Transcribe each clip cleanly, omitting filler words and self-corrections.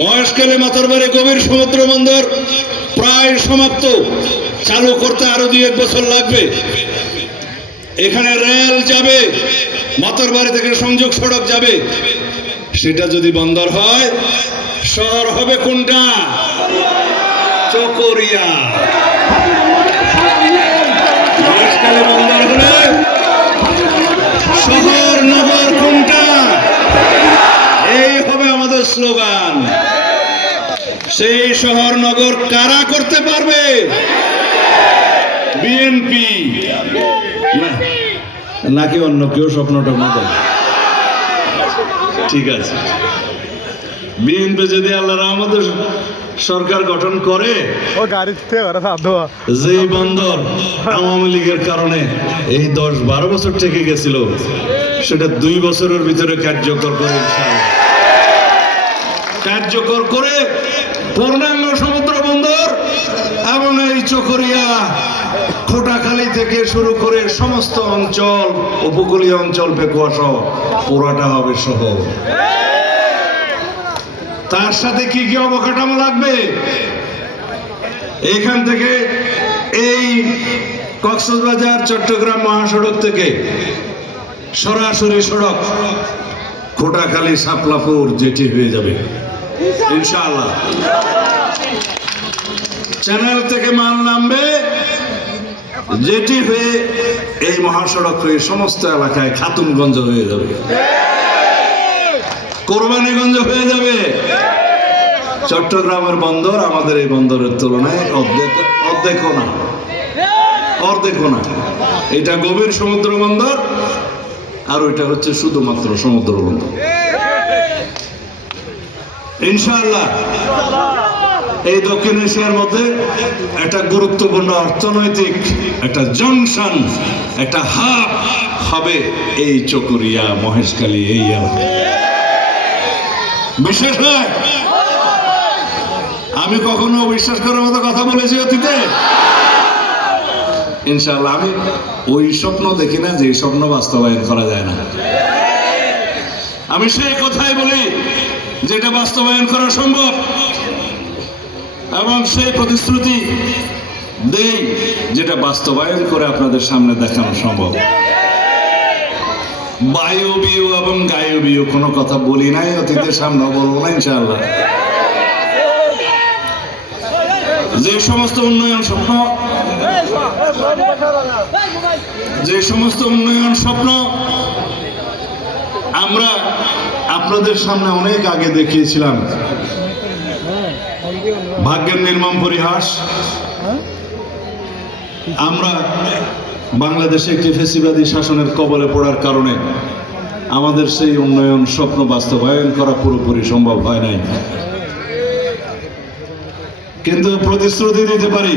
মহেশখালী মাতারবাড়ি গভীর সমুদ্র বন্দর প্রায় সমাপ্ত, চালু করতে আরো 2-1 বছর লাগবে। এখানে রেল যাবে, মাতারবাড়ি থেকে সংযোগ সড়ক যাবে। সেটা যদি বন্দর হয়, শহর হবে কোনটা? চকরিয়া। মহেশখালী বন্দর হলে শহর নগর কোনটা? এই হবে আমাদের স্লোগান। সেই শহর নগর কারা করতে পারবে? বিএনপি নাকি অন্য কেউ স্বপ্নটা মতো? ঠিক আছে, বিএনপি যদি আল্লাহ রহমতে সরকার গঠন করে, যে বন্দর আওয়ামী লীগের কারণে এই 10-12 বছর থেকে গেছিল, সেটা 2 বছরের ভিতরে কার্যকর করে পূর্ণাঙ্গ সমুদ্র বন্দর এবং এই চকরিয়া খোটাখালী থেকে শুরু করে সমস্ত অঞ্চল, উপকূলীয় অঞ্চল, পেকুয়া সহ পুরাটা হবে শহর। তার সাথে কি কি অবকাঠামো লাগবে? এখান থেকে এই কক্সবাজার চট্টগ্রাম মহাসড়ক থেকে সরাসরি সড়ক খোটাখালী শাপলাপুর জেটি হয়ে যাবে ইনশাআল্লাহ। চ্যানেল থেকে মাল নামবে, জেটি হয়ে এই মহাসড়ক হয়ে সমস্ত এলাকায় খাতুনগঞ্জ হয়ে যাবে, কোরবানীগঞ্জ হয়ে যাবে। চট্টগ্রামের বন্দর আমাদের এই বন্দরের তুলনায় অর্ধেকও না। এটা গভীর সমুদ্র বন্দর, আর ওইটা হচ্ছে শুধুমাত্র সমুদ্র বন্দর। ইনশাআল্লাহ এই দক্ষিণ এশিয়ার মধ্যে একটা গুরুত্বপূর্ণ অর্থনৈতিক একটা জংশন, একটা হাব হবে এই চকরিয়া মহেশখালী এই এলাকা। বিশেষ হয় আমি কখনো বিশ্বাস করার মতো কথা বলেছি অতীতে? ইনশাআল্লাহ আমি ওই স্বপ্ন দেখি না যে স্বপ্ন বাস্তবায়ন করা যায় না। আমি সেই কথাই বলি যেটা বাস্তবায়ন করা সম্ভব, এবং সেই প্রতিশ্রুতি দেই যেটা বাস্তবায়ন করে আপনাদের সামনে দেখানো সম্ভব। বায়বীয় এবং গায়বীয় কোনো কথা বলি নাই, অতীতের সামনে বলবো না ইনশাআল্লাহ। যে সমস্ত উন্নয়ন স্বপ্ন আমরা আপনাদের সামনে অনেক আগে দেখিয়েছিলাম, ভাগ্যের নির্মম পরিহাস। আমরা বাংলাদেশে একটি ফ্যাসিবাদী শাসনের কবলে পড়ার কারণে আমাদের সেই উন্নয়ন স্বপ্ন বাস্তবায়ন করা পুরোপুরি সম্ভব হয় নাই, কিন্তু প্রতিশ্রুতি দিতে পারি,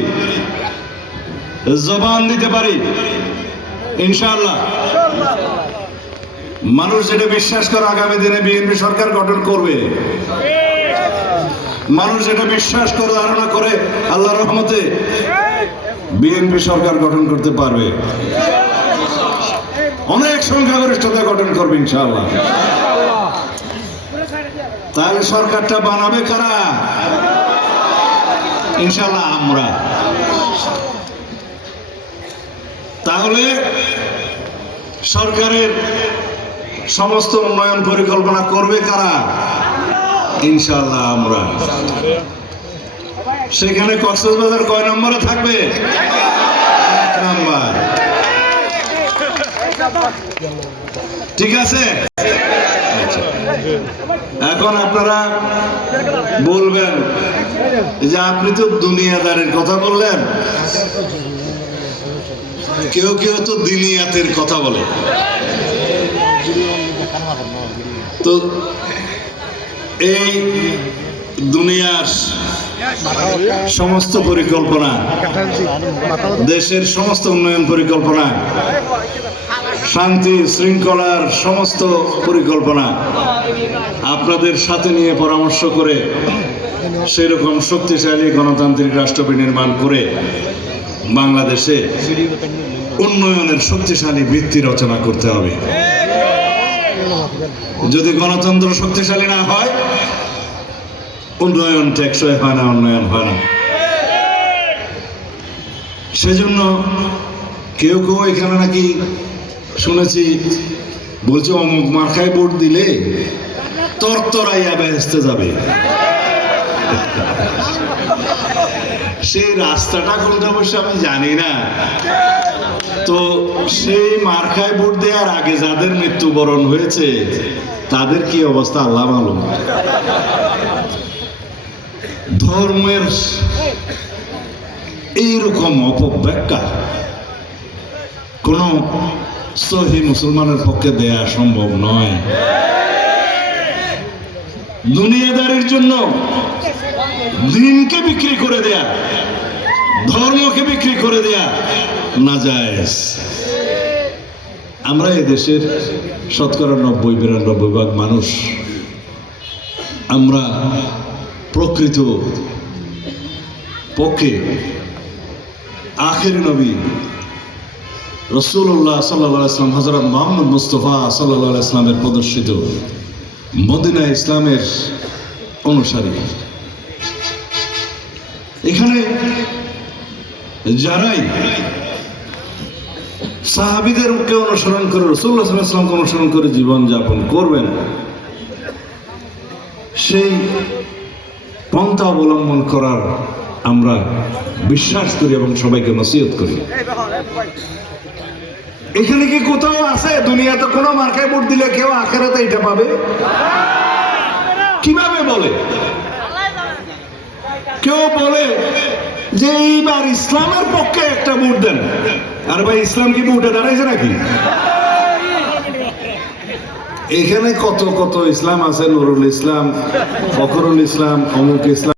জবান দিতে পারি ইনশাআল্লাহ। মানুষ যেটা বিশ্বাস করে আগামী দিনে বিএনপি সরকার গঠন করবে, মানুষ যেটা বিশ্বাস করে ধারণা করে আল্লাহর রহমতে বিএনপি সরকার গঠন করতে পারবে, অনেক সংখ্যাগরিষ্ঠতা গঠন করবে ইনশাআল্লাহ। তাহলে সরকারটা বানাবে কারা? ইনশাআল্লাহ আমরা। তাহলে সরকারের সমস্ত উন্নয়ন পরিকল্পনা করবে কারা? ইনশাআল্লাহ আমরা। সেখানে কক্সবাজার কয় নম্বরে থাকবে? 1 নাম্বার। ঠিক আছে। এখন আপনারা বলবেন যে আপনি তো দুনিয়াদারের কথা বললেন, কেউ কেউ তো দিনিয়াতের কথা বলে। তো এই দুনিয়ার সমস্ত পরিকল্পনা, দেশের সমস্ত উন্নয়ন পরিকল্পনা, শান্তি শৃঙ্খলার সমস্ত পরিকল্পনা আপনাদের সাথে নিয়ে পরামর্শ করে সেরকম শক্তিশালী গণতান্ত্রিক রাষ্ট্র বিনির্মাণ করে বাংলাদেশে উন্নয়নের শক্তিশালী ভিত্তি রচনা করতে হবে। যদি গণতন্ত্র শক্তিশালী না হয় উন্নয়ন টেকসই হয় না, উন্নয়ন হয় না। সেজন্য কেউ কেউ এখানে নাকি শুনেছি বলছে অমুক মার্কায় ভোট দিলে তরতরাইয়া বেহেস্তে যাবে। সেই রাস্তাটা কোনটা অবশ্য আমি জানি না। তো সেই মার্কায় ভোট দেওয়ার আগে যাদের মৃত্যুবরণ হয়েছে তাদের কি অবস্থা আল্লাহ মালুম। ধর্মের এইরকম অপব্যাখ্যা কোন সহি মুসলমানের পক্ষে দেয়া সম্ভব নয়। দুনিয়াদারির জন্য দিনকে বিক্রি করে দেয়া, ধর্মকে বিক্রি করে দেয়া নাজায়েজ। আমরা এদেশের ৯০-৯২% মানুষ আমরা প্রকৃত পক্ষে আখির নবী রাসূলুল্লাহ সাল্লাল্লাহু আলাইহি ওয়াসাল্লাম হযরত মুহাম্মদ মুস্তাফা সাল্লাল্লাহু আলাইহি ওয়াসাল্লামের প্রদর্শিত মদিনা ইসলামের অনুসারী। এখানে যারাই সাহাবীদেরকে অনুসরণ করে রাসূলুল্লাহ সাল্লাল্লাহু আলাইহি ওয়াসাল্লামকে অনুসরণ করে জীবন যাপন করবেন, সেই পন্থা অবলম্বন করার আমরা বিশ্বাস করি এবং সবাইকে নসিহত করি। এখানে কি কোথাও আছে দুনিয়াতে কোনো মার্কায় ভোট দিলে কেউ আখেরাতে এটা পাবে? কিভাবে বলে? কেউ বলে যে এইবার ইসলামের পক্ষে একটা ভোট দেন। আর ভাই ইসলাম কি ভোটে দাঁড়াইছে নাকি? এখানে কত কত ইসলাম আছে, নুরুল ইসলাম, ফখরুল ইসলাম, অমুক ইসলাম।